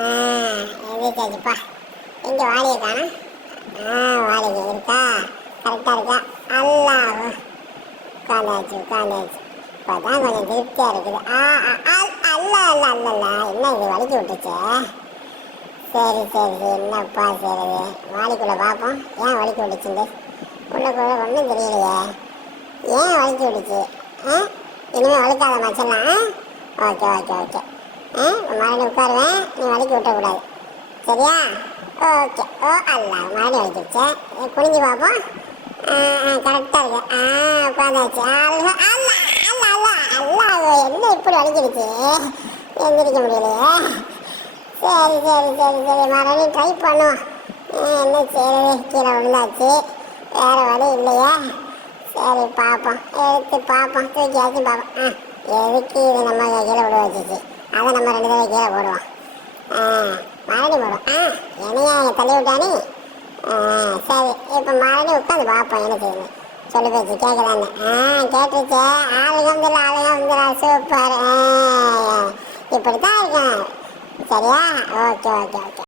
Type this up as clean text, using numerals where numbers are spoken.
எந்திரிச்சாச்சுப்பா. எங்கே வாளியை காணும்? வாளிகை இருக்கா? கரெக்டாக இருக்கா? அல்லா உட்காந்தாச்சு உட்காந்தாச்சு. இப்போ தான் கொஞ்சம் திருப்தியாக இருக்குது. அல்ல அல்ல அல்லல்ல, என்ன இது வலிக்கி விட்டுச்சே. சரி சரி சரி, என்னப்பா செய்கிறது? வாளிக்குள்ளே பார்ப்போம். ஏன் வலிக்கி விட்டுச்சுண்டு உள்ளக்குள்ள ஒன்றும் தெரியலையே. ஏன் வலிக்கி விட்டுச்சு? இனிமேல் வலிக்காத மச்சலாம். Okay okay okay. மறுபடியும் உட்காருவேன், நீ வலிக்கி விட்டக்கூடாது, சரியா? ஓகே. அல்ல மறுபடியும் வலிக்கி வச்சேன். குனிஞ்சு பார்ப்போம். கரெக்டாக இருக்கு. உட்காந்தாச்சு. அல்ல அல்ல அல்ல அல்ல அல்ல, என்ன இப்படி வலிக்கிடுச்சு? எந்திரிக்க முடியலையே. சரி சரி சரி சரி, மறுபடியும் ட்ரை பண்ணுவோம். என்ன செய்யறது, கீழே விழுந்தாச்சு, வேறு வழி இல்லையே. சரி பார்ப்போம், எடுத்து பார்ப்போம், தூக்கியாச்சும் பார்ப்போம். எதுக்கு இது நம்ம கீழே விட வச்சிச்சு? அதை நம்ம 2 தடவை கீழே போடுவோம். மறுபடியும் போடுவோம். என்னையா தள்ளி விட்டானே. சரி, இப்போ மறுபடியும் உட்காந்து பார்ப்போம் என்ன செய்யணும். சொல்லி போச்சு கேட்குதானே? கேட்டுருச்சே. ஆளுங்க சூப்பர். இப்படி தான் இருக்கேன், சரியா? Okay okay okay.